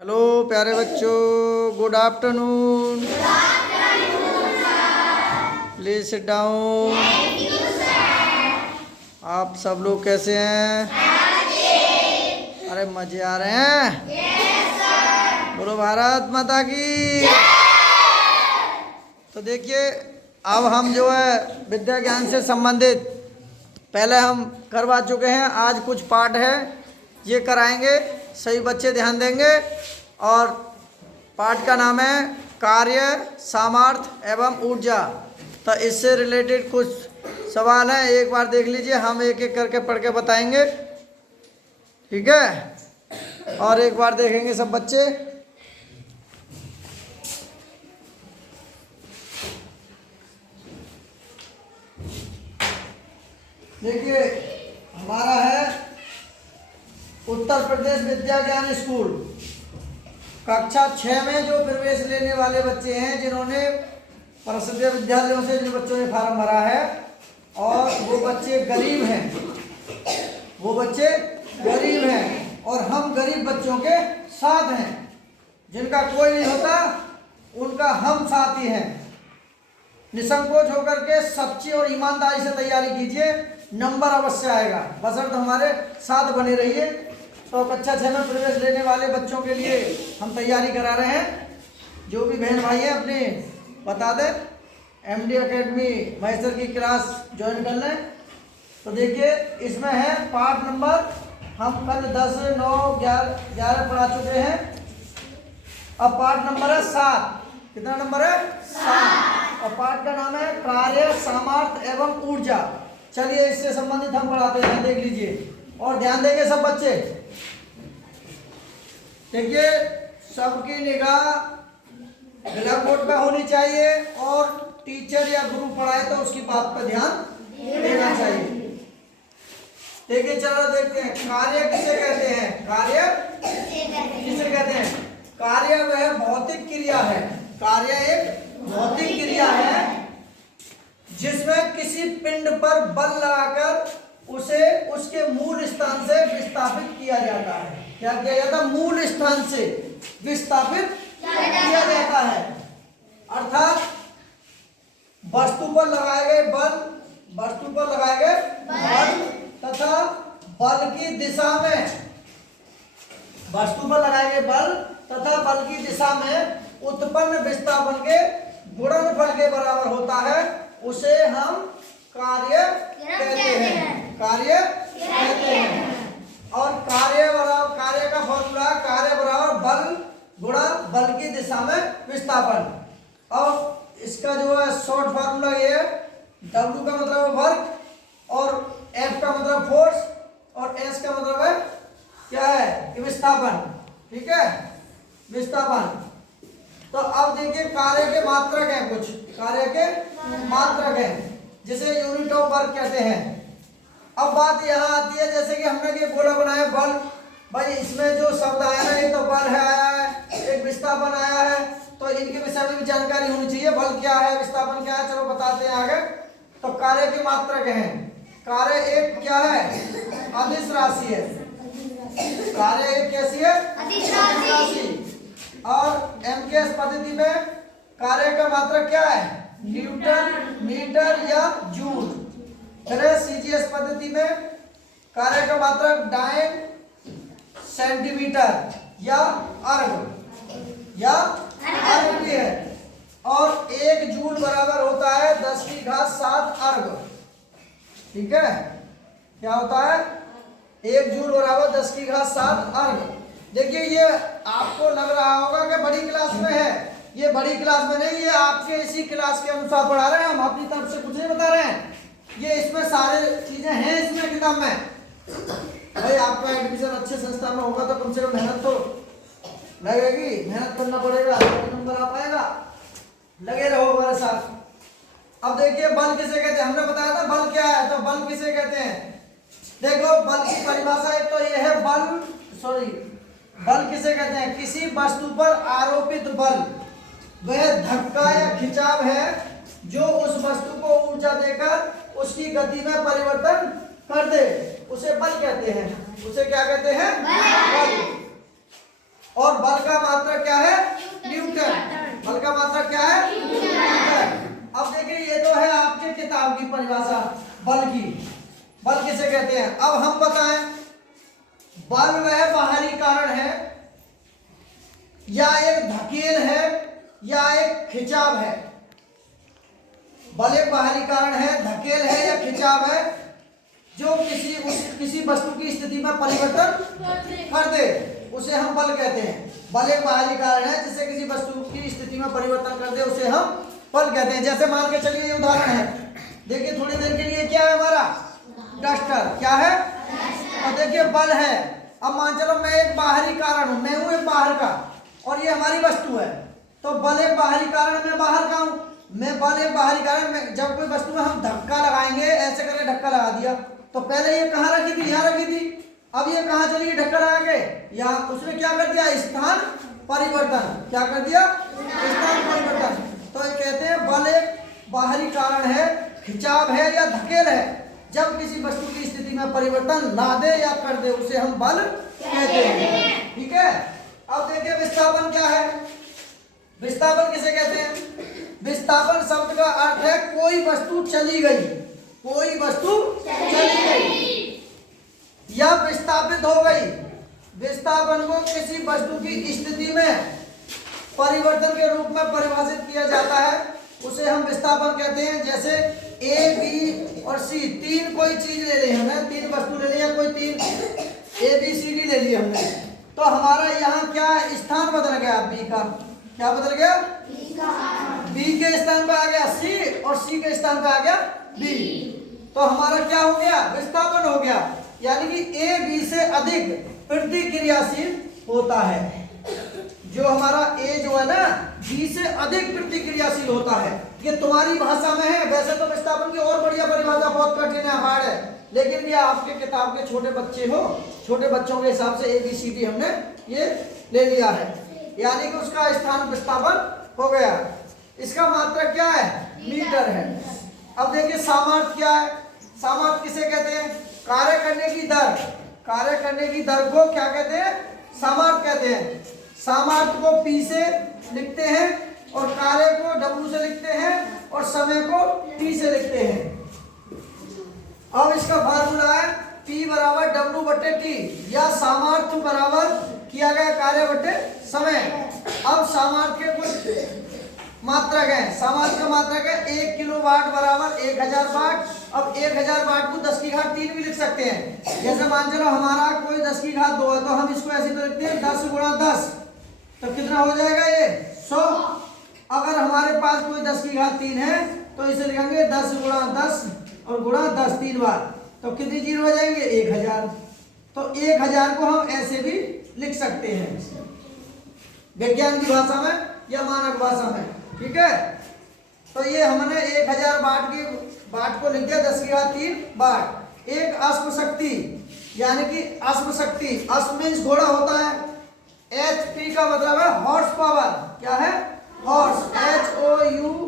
Hello प्यारे बच्चों, good afternoon. Please sit down. आप सब लोग कैसे हैं? अरे मजे आ रहे हैं? बोलो भारत माता की। तो देखिए, अब हम जो है विद्या ज्ञान से संबंधित पहले हम करवा चुके हैं। आज कुछ पाठ है, ये कराएंगे। सभी बच्चे ध्यान देंगे। और पाठ का नाम है कार्य, सामर्थ्य एवं ऊर्जा। तो इससे रिलेटेड कुछ सवाल हैं, एक बार देख लीजिए। हम एक एक करके पढ़ के बताएंगे, ठीक है? और एक बार देखेंगे सब बच्चे। देखिए, हमारा है उत्तर प्रदेश विद्या ज्ञान स्कूल कक्षा 6 में जो प्रवेश लेने वाले बच्चे हैं, जिन्होंने परिषदीय विद्यालयों से जिन बच्चों ने फार्म भरा है, और वो बच्चे गरीब हैं, वो बच्चे गरीब हैं और हम गरीब बच्चों के साथ हैं। जिनका कोई नहीं होता उनका हम साथी हैं। निसंकोच होकर के सच्ची और ईमानदारी से तैयारी कीजिए, नंबर अवश्य आएगा। बशर्ते हमारे साथ बने रहिए। तो कक्षा 6 में प्रवेश लेने वाले बच्चों के लिए हम तैयारी करा रहे हैं। जो भी बहन भाई हैं अपने बता दें, एमडी एकेडमी महेश्वर की क्लास ज्वाइन कर लें। तो देखिए, इसमें है पाठ नंबर, हम कल 10, 9, 11 पढ़ा चुके हैं। अब पाठ नंबर है 7। कितना नंबर है? 7। और पाठ का नाम है कार्य, सामर्थ्य एवं ऊर्जा। चलिए, इससे संबंधित हम पढ़ाते हैं, देख लीजिए और ध्यान देंगे सब बच्चे। देखिए, सबकी निगाह ब्लैक बोर्ड पे होनी चाहिए और टीचर या गुरु पढ़ाए तो उसकी बात पर ध्यान देना चाहिए। देखिए, चलो देखते हैं, कार्य किसे कहते हैं? कार्य किसे कहते हैं? कार्य वह भौतिक क्रिया है। कार्य एक भौतिक क्रिया है जिसमें किसी पिंड पर बल लगाकर उसे उसके मूल स्थान से विस्थापित किया जाता है। क्या किया जाता है? मूल स्थान से विस्थापित किया जाता है। अर्थात वस्तु पर लगाए गए बल, वस्तु पर लगाए गए बल तथा बल की दिशा में, वस्तु पर लगाए गए बल तथा बल की दिशा में उत्पन्न विस्थापन के गुणनफल के बराबर होता है। उसे हम कार्य कहते हैं। कार्य कहते हैं। और कार्य का फॉर्मूला, कार्य बराबर बल गुणा बल की दिशा में विस्थापन। और इसका जो है शॉर्ट फॉर्मूला ये है, W का मतलब है वर्क, और F का मतलब फोर्स, और S का मतलब है क्या है? कि विस्थापन। ठीक है, विस्थापन। तो अब देखिए, कार्य के मात्रक हैं, कुछ कार्य के मात्रक हैं जिसे यूनिट ऑफ वर्क कहते हैं। अब बात यहाँ आती है, जैसे कि हमने ये गोला बनाया बल, भाई इसमें जो शब्द आया ना, ये तो बल है आया है, एक विस्थापन आया है, तो इनके विषय में भी जानकारी होनी चाहिए। बल क्या है, विस्थापन क्या है, चलो बताते हैं आगे। तो कार्य के मात्रक हैं। कार्य एक क्या है? अदिश राशि है। कार्य एक कैसी है? अदिश राशि। और एमकेएस पद्धति में कार्य का मात्रक क्या है? न्यूटन, मीटर या जूल। सीजीएस पद्धति में कार्य का मात्रक डाइन, सेंटीमीटर या अर्ग भी है। और 1 जूल बराबर होता है 10⁻7 अर्ग। ठीक है, क्या होता है? 1 जूल बराबर 10⁻7 अर्ग। देखिए, ये आपको लग रहा होगा कि बड़ी क्लास में है, ये बड़ी क्लास में नहीं, ये आपके इसी क्लास के अनुसार पढ़ा रहे हैं हम, अपनी तरफ से कुछ नहीं बता रहे हैं। ये इसमें सारे चीजें हैं इसमें किताब में। भाई आपका एडमिशन अच्छे संस्था में होगा तो कम से कम मेहनत तो लगेगी, मेहनत करना पड़ेगा, नंबर आ पाएगा। लगे रहो हमारे साथ। अब देखिए, बल किसे कहते हैं? हमने बताया था बल क्या है, तो बल किसे कहते हैं? देखो, बल की परिभाषा एक तो ये है, बल किसे कहते हैं? किसी वस्तु पर आरोपित बल वह धक्का या खिंचाव है जो उस वस्तु को ऊर्जा देकर उसकी गति में परिवर्तन कर दे, उसे बल कहते हैं। उसे क्या कहते हैं? बल। और बल का मात्रक क्या है? न्यूटन। बल का मात्रक क्या है? न्यूटन। अब देखिए ये तो है आपके किताब की परिभाषा बल की। बल किसे कहते हैं? अब हम बताएं बल वह बाहरी कारण है या एक धकेल है या एक खिंचाव है। बल एक बाहरी कारण है, धकेल है या खिंचाव है जो किसी वस्तु की स्थिति में परिवर्तन कर दे, उसे हम बल कहते हैं। बल एक बाहरी कारण है जिससे किसी वस्तु की स्थिति में परिवर्तन कर दे, उसे हम बल कहते हैं। जैसे मान के चलिए ये उदाहरण है, देखिए थोड़ी देर के लिए क्या है हमारा डस्टर, क्या है? और देखिए बल है। अब मान चलो मैं एक बाहरी कारण हूं, मैं हूं एक बाहर का और ये हमारी वस्तु है, तो बल एक बाहरी कारण, मैं बाहर का हूं, मैं बल एक बाहरी कारण में जब कोई वस्तु में हम धक्का लगाएंगे, ऐसे करके धक्का लगा दिया, तो पहले ये कहाँ रखी थी? यहाँ रखी थी। अब ये कहाँ चली गई धक्का लगा के? यहाँ। उसने क्या कर दिया? स्थान परिवर्तन। क्या कर दिया? स्थान परिवर्तन। तो ये कहते हैं बल एक बाहरी कारण है, खिंचाव है या धकेल है जब किसी वस्तु की स्थिति में परिवर्तन ला दे या कर दे, उसे हम बल कहते हैं। ठीक है। अब देखिए विस्थापन क्या है? विस्थापन किसे कहते हैं? विस्थापन शब्द का अर्थ है कोई वस्तु चली गई, कोई वस्तु चली गई या विस्थापित हो गई। विस्थापन को किसी वस्तु की स्थिति में परिवर्तन के रूप में परिभाषित किया जाता है, उसे हम विस्थापन कहते हैं। जैसे ए, बी और सी, तीन कोई चीज ले ली हमने, तीन वस्तु ले ली या कोई तीन ए बी सी डी ले ली हमने, तो हमारा यहाँ क्या स्थान बदल गया? बी का। क्या बदल गया? बी के स्थान पे आ गया सी और सी के स्थान पे आ गया बी, तो हमारा क्या हो गया? विस्थापन हो गया। यानी कि ए बी से अधिक प्रतिक्रियाशील होता है। जो हमारा ए जो है ना, बी से अधिक प्रतिक्रियाशील होता है। ये तुम्हारी भाषा में है, वैसे तो विस्थापन की और बढ़िया परिभाषा बहुत कठिन है, हार्ड है, लेकिन ये आपके किताब के छोटे बच्चे हो, छोटे बच्चों के हिसाब से ए बी सी डी हमने ये ले लिया है, यानी कि उसका स्थान विस्थापन हो गया। इसका मात्रक क्या है? मीटर है। अब देखिए सामर्थ्य क्या है? सामर्थ्य किसे कहते हैं? कार्य करने की दर। कार्य करने की दर को क्या कहते हैं? सामर्थ्य कहते हैं। सामर्थ्य को P से लिखते हैं और कार्य को W से लिखते हैं और समय को T से लिखते हैं। अब इसका फार्मूला है P बराबर W बटे T, या सामर्थ्य बराबर किया गया कार्य बटे समय। अब सामर्थ्य के कुछ मात्रक है। सामर्थ्य का मात्रक है 1 किलोवाट बराबर 1000 वाट। अब 1000 वाट को 10 की घात 3 भी लिख सकते हैं। जैसे मान चलो हमारा कोई 10 की घात 2 है, तो हम इसको ऐसे तो लिखते हैं 10 गुणा 10, तो कितना हो जाएगा ये? 100। अगर हमारे पास कोई 10 की घात 3 है तो इसे लिखेंगे 10 गुणा 10 और गुणा 10 3 बार, तो कितनी जीरो हो जाएंगे? 1000। तो 1000 को हम ऐसे भी लिख सकते हैं विज्ञान की भाषा में या मानक भाषा में। ठीक है। तो ये हमने 1000 वाट को लिख दिया 10 की घात 3 वाट। एक अश्व शक्ति, यानी कि अश्व शक्ति, अश्व मीन्स घोड़ा होता है, HP का मतलब है हॉर्स पावर। क्या है? Horse, HOURS,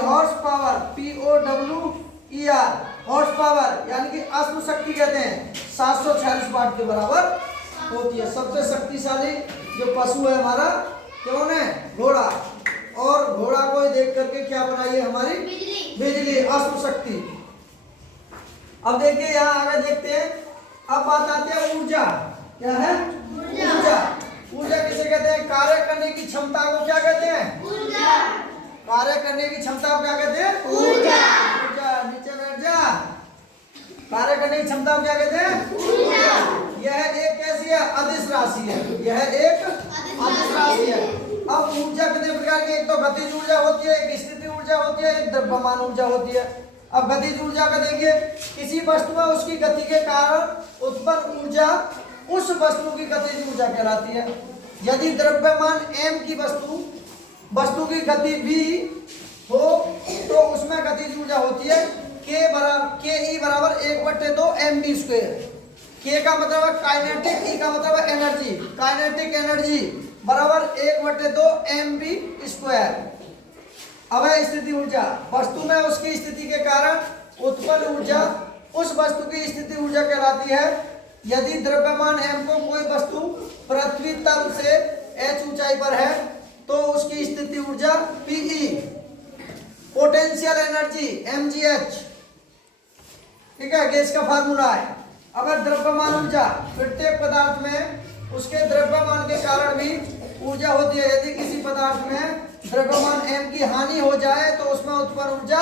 horse power, POWER, horse power, यानी कि अश्व शक्ति कहते हैं 746 वाट के बराबर होती है। सबसे शक्तिशाली जो पशु है हमारा कौन है? घोड़ा। और घोड़ा को देख करके क्या बनाई है हमारी? बिजली, अश्व शक्ति। अब देखिए यहाँ आगे देखते हैं। अब बात आती है ऊर्जा। क्या है? ऊर्जा। ऊर्जा किसे कहते हैं? कार्य करने की क्षमता को क्या कहते हैं? ऊर्जा। कार्य करने की क्षमता को क्या कहते हैं? ऊर्जा। ऊर्जा, नीचे बैठ जा। कार्य करने की क्षमता को क्या कहते हैं? ऊर्जा। यह एक कैसी है? अदिश राशि है। यह एक अदिश राशि है। अब ऊर्जा कितने प्रकार की? एक तो गतिज ऊर्जा होती है, एक स्थिति ऊर्जा होती है, एक द्रव्यमान ऊर्जा होती है। अब गतिज ऊर्जा का देखिए, किसी वस्तु में उसकी गति के कारण उत्पन्न ऊर्जा उस वस्तु की गतिज ऊर्जा कहलाती है। यदि द्रव्यमान m की वस्तु की गति v हो तो उसमें गतिज ऊर्जा होती है ke बराबर 1/2 mv²। k का मतलब है काइनेटिक, e का मतलब है एनर्जी। काइनेटिक एनर्जी बराबर 1/2 mv²। अब है स्थिति ऊर्जा। वस्तु में उसकी स्थिति के कारण उत्पन्न ऊर्जा उस वस्तु की स्थिति ऊर्जा कहलाती है। यदि द्रव्यमान m को कोई वस्तु पृथ्वी तल से h ऊंचाई पर है तो उसकी स्थिति ऊर्जा Pe, पोटेंशियल एनर्जी mgh, ठीक है, गैस का फार्मूला है। अगर द्रव्यमान ऊर्जा प्रत्येक पदार्थ में उसके द्रव्यमान के कारण भी ऊर्जा होती है। यदि किसी पदार्थ में द्रव्यमान m की हानि हो जाए तो उसमें उत्पन्न ऊर्जा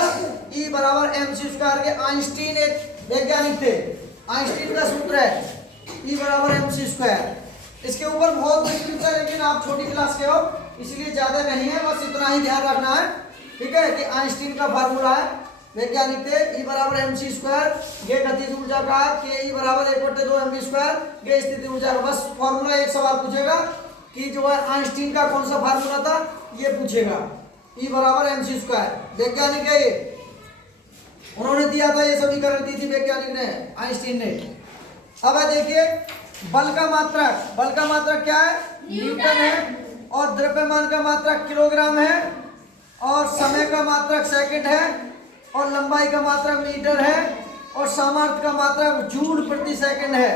E बराबर mc²। के आइंस्टीन एक वैज्ञानिक थे, आइंस्टीन का सूत्र है E बराबर mc²। इसके ऊपर बहुत विस्तृत है, लेकिन आप छोटी क्लास के हो इसलिए ज्यादा नहीं है, बस इतना ही ध्यान रखना है, ठीक है, कि आइंस्टीन का फार्मूला है, वैज्ञानिक थे, E बराबर mc², ये गतिज ऊर्जा का, के E बराबर 1/2 mv², ये स्थिति ऊर्जा का। बस फार्मूला एक सवाल पूछेगा कि जो है आइंस्टीन का कौन सा फार्मूला था, ये पूछेगा। E बराबर mc², वैज्ञानिक है ये, उन्होंने दिया था, ये समीकरण दी थी वैज्ञानिक ने, आइंस्टीन ने। अब देखिए बल का मात्रक, बल का मात्रक क्या है, न्यूटन है, और द्रव्यमान का मात्रक किलोग्राम है, और समय का मात्रक सेकंड है, और लंबाई का मात्रक मीटर है, और सामर्थ्य का मात्रक जूल प्रति सेकंड है,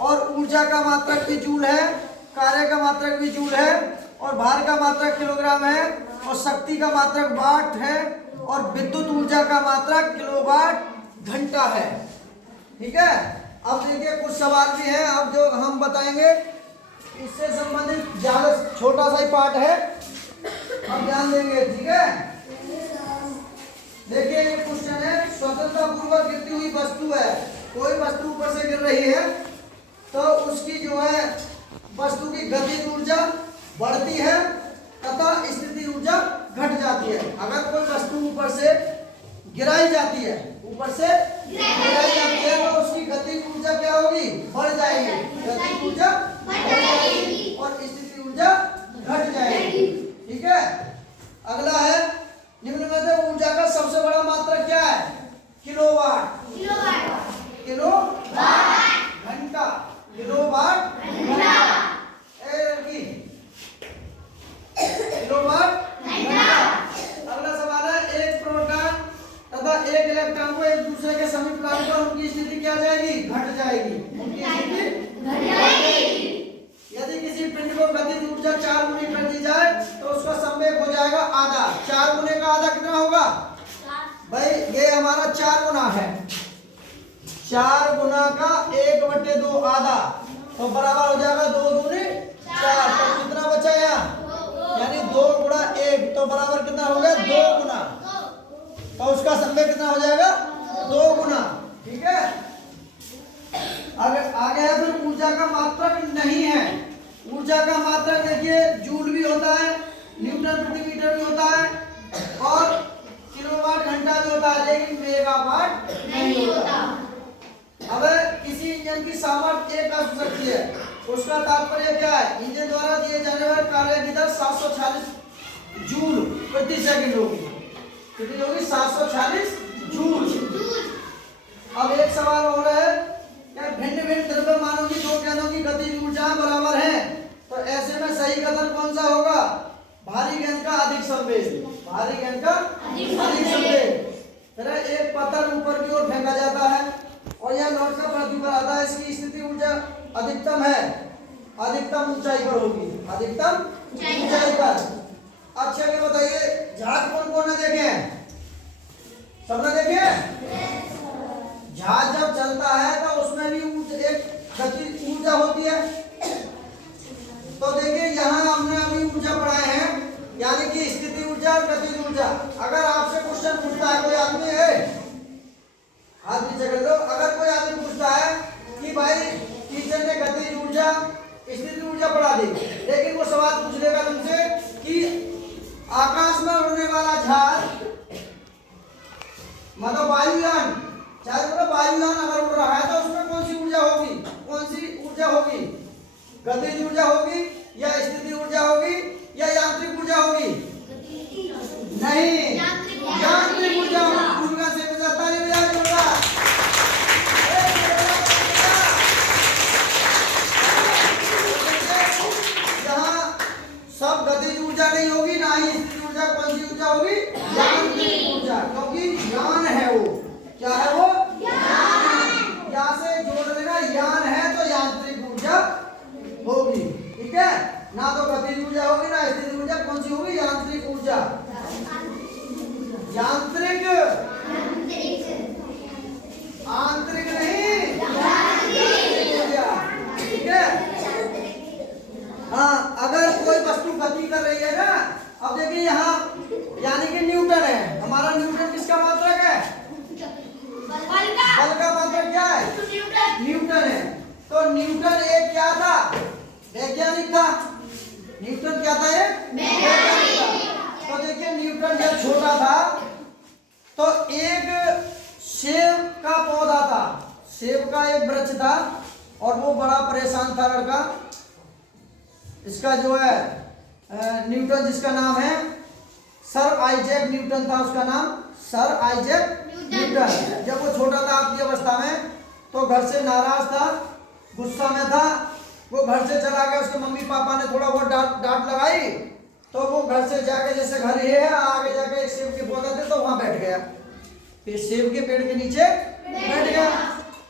और ऊर्जा का मात्रक भी जूल है, कार्य का मात्रक भी जूल है, और भार का मात्रक किलोग्राम है, और शक्ति का मात्रक वाट है, और विद्युत ऊर्जा का मात्रक किलोवाट घंटा है, ठीक है। अब देखिए कुछ सवाल भी है, अब जो हम बताएंगे इससे संबंधित ज्यादा छोटा सा ही पार्ट है, अब ध्यान देंगे, ठीक है। देखिए ये क्वेश्चन है, स्वतंत्रता पूर्वक गिरती हुई वस्तु है, कोई वस्तु ऊपर से गिर रही है तो उसकी जो है वस्तु की गतिज ऊर्जा बढ़ती है तथा स्थिति ऊर्जा घट जाती है। अगर कोई वस्तु ऊपर से गिराई जाती है, ऊपर से गिराई जाती है तो उसकी गतिज ऊर्जा क्या होगी, बढ़ जाएगी, गतिज ऊर्जा बढ़ जाएगी और स्थिति ऊर्जा घट जाएगी, ठीक है। अगला है निम्न में से ऊर्जा का सबसे बड़ा मात्रक क्या है, किलोवाट, किलोवाट घंटा, किलोवाट घंटा, किलोवाट घंटा। अगला सवाल है, एक प्रोटॉन तथा एक इलेक्ट्रॉन को एक दूसरे के समीप लाने पर उनकी स्थिति क्या जाएगी, घट जाएगी, उनकी स्थिति घट जाएगी। यदि किसी पिंड को गतिज ऊर्जा 4 गुनी कर दी जाए तो उसका संवेग हो जाएगा आधा। 4 गुने का आधा कितना होगा भाई, ये हमारा 4 गुना है, 4 गुना का 1/2 आधा, तो बराबर हो जाएगा 2 दूनी 4, तो कितना बचा यहाँ, यानी 2 गुणा 1, तो बराबर कितना हो गया 2 गुना, तो उसका संवेग कितना हो जाएगा 2 गुना, ठीक है। अगर आगे है फिर ऊर्जा का मात्रक नहीं है, ऊर्जा का मात्रक देखिए जूल भी होता है, न्यूटन प्रति मीटर भी होता है, और किलोवाट घंटा भी होता है, लेकिन मेगावाट नहीं होता। अब किसी इंजन की सामर्थ्य 1 हो सकती है, उसका तात्पर्य क्या है, इंजन द्वारा दिए जाने वाले कार्य की दर 746 जूल प्रति सेकंड होगी, कितनी होगी 746 जूल। अब एक सवाल हो रहा है, क्या भिन्न भिन्न द्रव्यमानों की दो केंद्रों की गतिज ऊर्जा बराबर है, तो ऐसे में सही कथन कौन सा होगा, भारी गेंद का अधिक संवेग, भारी गेंद का अधिक संवेग। फिर एक पत्थर ऊपर की ओर फेंका जाता है और यह लौट कर पृथ्वी पर आता है, इसकी स्थिति ऊर्जा अधिकतम है, अधिकतम ऊंचाई पर होगी, अधिकतम ऊंचाई पर। अच्छा ये बताइए जहाज कौन कौन ने देखे हैं, सबने देखे हैं? जहाज जब चलता है तो उसमें भी एक गतिज ऊर्जा होती है, तो देखिए यहाँ हमने अभी ऊर्जा पढ़ाए हैं, यानी कि स्थिति ऊर्जा और गतिज ऊर्जा। अगर आपसे क्वेश्चन पूछता है कोई आदमी है, हाथ नीचे कर लो, अगर कोई आदमी पूछता है कि भाई टीचर ने गतिज ऊर्जा स्थिति ऊर्जा पढ़ा दी, लेकिन वो सवाल पूछ लेगा तुमसे कि आकाश में उड़ने वाला जहाज मतलब वायुयान, चाहे मतलब वायुयान अगर उड़ रहा है तो उसमें कौन सी ऊर्जा होगी, कौन सी ऊर्जा होगी, गतिज ऊर्जा होगी या स्थिति ऊर्जा होगी या यांत्रिक ऊर्जा होगी? नहीं, यांत्रिक ऊर्जा ऊर्जा से बजाता नहीं बजा होगा। यहाँ सब गतिज ऊर्जा नहीं होगी, ना ही स्थिति ऊर्जा, कौन सी ऊर्जा होगी, यांत्रिक ऊर्जा, क्योंकि यान है वो, क्या है वो, यान। यहाँ से जोड़ देना, यान है तो ना तो गतिज ऊर्जा होगी ना स्थिर ऊर्जा। कौन सी होगी? यांत्रिक ऊर्जा। यांत्रिक, आंतरिक नहीं, यांत्रिक ऊर्जा। ठीक है। हाँ, अगर कोई वस्तु गति कर रही है ना, अब देखिए यहाँ यानी कि न्यूटन है हमारा। न्यूटन किसका मात्रक है? बल का मात्रक क्या है? न्यूटन है। तो न्यूटन एक क्या था? वैज्ञानिक था। न्यूटन क्या था? एक वैज्ञानिक था। तो देखिए न्यूटन जब छोटा था तो एक सेब का पौधा था, सेब का एक वृक्ष था और वो बड़ा परेशान था लड़का। इसका जो है न्यूटन, जिसका नाम है सर आइजैक न्यूटन था उसका नाम, सर आइजैक न्यूटन। जब वो छोटा था आपकी अवस्था में तो घर से नाराज था, गुस्सा में था, वो घर से चला गया। उसके मम्मी पापा ने थोड़ा बहुत डांट लगाई तो वो घर से जाके, जैसे घर ये है आगे जाके एक सेब के पौधे थे तो वहां बैठ गया, फिर सेब के पेड़ के नीचे बैठ गया।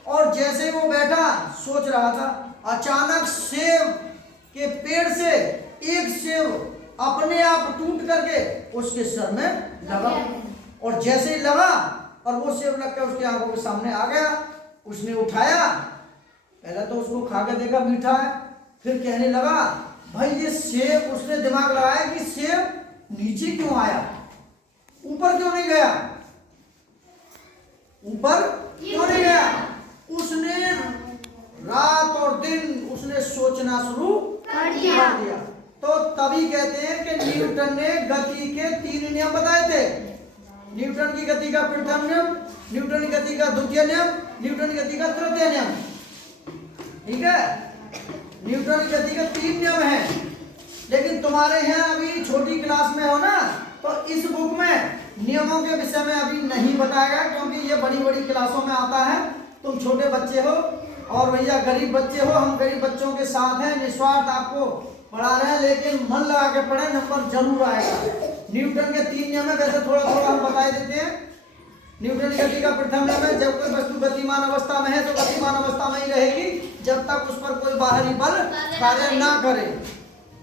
और जैसे ही वो बैठा सोच रहा था, अचानक सेब के पेड़ से एक सेब अपने आप टूट करके उसके सर में लगा। और जैसे ही लगा और वो सेब लगकर उसकी आंखों के सामने आ गया, उसने उठाया, पहले तो उसको खा के देखा मीठा है, फिर कहने लगा भाई ये सेब, उसने दिमाग लगाया कि सेब नीचे क्यों आया, ऊपर क्यों नहीं गया, ऊपर क्यों नहीं गया। उसने रात और दिन उसने सोचना शुरू कर दिया। तो तभी कहते हैं कि न्यूटन ने गति के 3 नियम बताए थे। न्यूटन की गति का प्रथम नियम, न्यूटन की गति का द्वितीय नियम, न्यूटन की गति का तृतीय नियम। ठीक है, न्यूटन की गति का 3 नियम है। लेकिन तुम्हारे यहाँ अभी छोटी क्लास में हो ना, तो इस बुक में नियमों के विषय में अभी नहीं बताएगा, क्योंकि ये बड़ी बड़ी क्लासों में आता है। तुम छोटे बच्चे हो और भैया गरीब बच्चे हो, हम गरीब बच्चों के साथ हैं, निस्वार्थ आपको पढ़ा रहे हैं, लेकिन मन लगा के पढ़े, नंबर जरूर आएगा। न्यूटन के 3 नियम है, वैसे थोड़ा थोड़ा हम बता देते हैं। न्यूटन की गति का प्रथम नियम है, जब कोई वस्तु गतिमान अवस्था में है तो गतिमान अवस्था में ही रहेगी जब तक उस पर कोई बाहरी बल कार्य ना करे।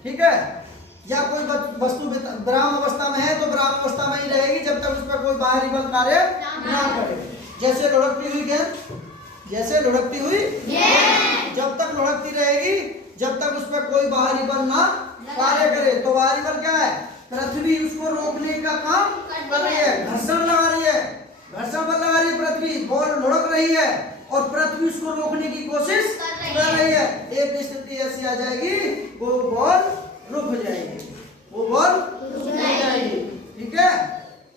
ठीक है, या कोई वस्तु विराम अवस्था में है तो विराम अवस्था में ही रहेगी जब तक उस पर कोई बाहरी बल कार्य ना करे। जैसे लुढ़कती हुई गेंद, जैसे लुढ़कती हुई जब तक लुढ़कती रहेगी जब तक उस पर कोई बाहरी बल ना कार्य करे। तो बाहरी बल क्या है? पृथ्वी उसको रोकने का काम कर रही है, घर्षण लगा रही है, घर्षण बल लगा रही है पृथ्वी, बॉल लुढ़क रही है और पृथ्वी उसको रोकने की कोशिश कर रही है। एक स्थिति ऐसी आ जाएगी वो बॉल रुक जाएगी, वो बॉल रुक जाएगी। ठीक है,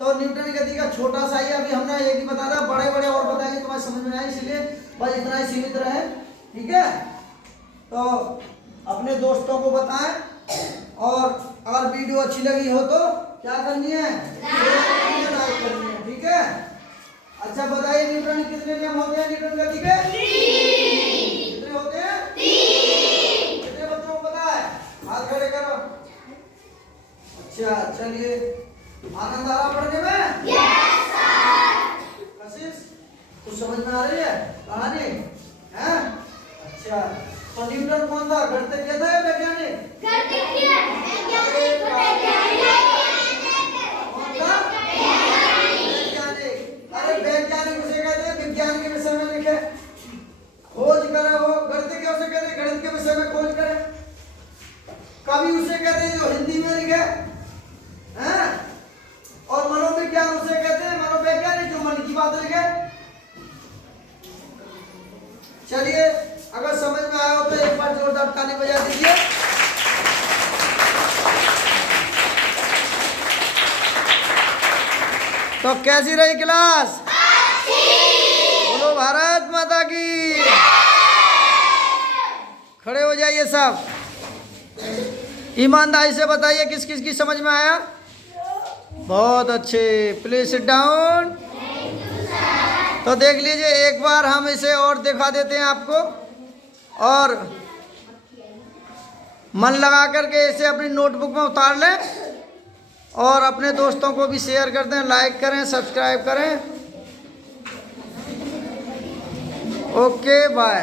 तो न्यूटन की गति का छोटा सा ही अभी हमने एक ही बता दिया, बड़े बड़े और बताएंगे तुम्हारी समझ में आए, इसलिए बस इतना ही सीमित रहे। ठीक है, तो अपने दोस्तों को बताएं, और अगर वीडियो अच्छी लगी हो तो क्या करनी है? लाइक करनी है। ठीक है, अच्छा बताइए न्यूटन के कितने नियम होते हैं? न्यूटन गति के 3 कितने होते हैं? 3। कितने बच्चों को पता है? हाथ खड़े करो। अच्छा चलिए, आनंद आ रहा पढ़ने में? Yes sir. कशिश कुछ समझ में आ रही है कहानी है? अच्छा, तो न्यूटन कौन था? गणितज्ञ था या वैज्ञानिक? गणितज्ञ। अरे वैज्ञानिक उसे कहते हैं विज्ञान के विषय में लिखे, खोज करे वो। गणितज्ञ उसे कहते हैं गणित के विषय में खोज करे। कवि उसे कहते हैं जो हिंदी में लिखे हैं, और मनोविज्ञान उसे कहते हैं मनोवैज्ञानिक जो मन की बात लिखे। चलिए, अगर समझ में आया हो तो एक बार जोरदार ताली बजा दीजिए। तो कैसी रही क्लास? बोलो भारत माता की। खड़े हो जाइए सब, ईमानदारी से बताइए किस किस की समझ में आया। बहुत अच्छे, प्लीज सिट डाउन। तो देख लीजिए, एक बार हम इसे और दिखा देते हैं आपको, और मन लगा करके इसे अपनी नोटबुक में उतार लें और अपने दोस्तों को भी शेयर कर दें, लाइक करें, सब्सक्राइब करें। Okay bye.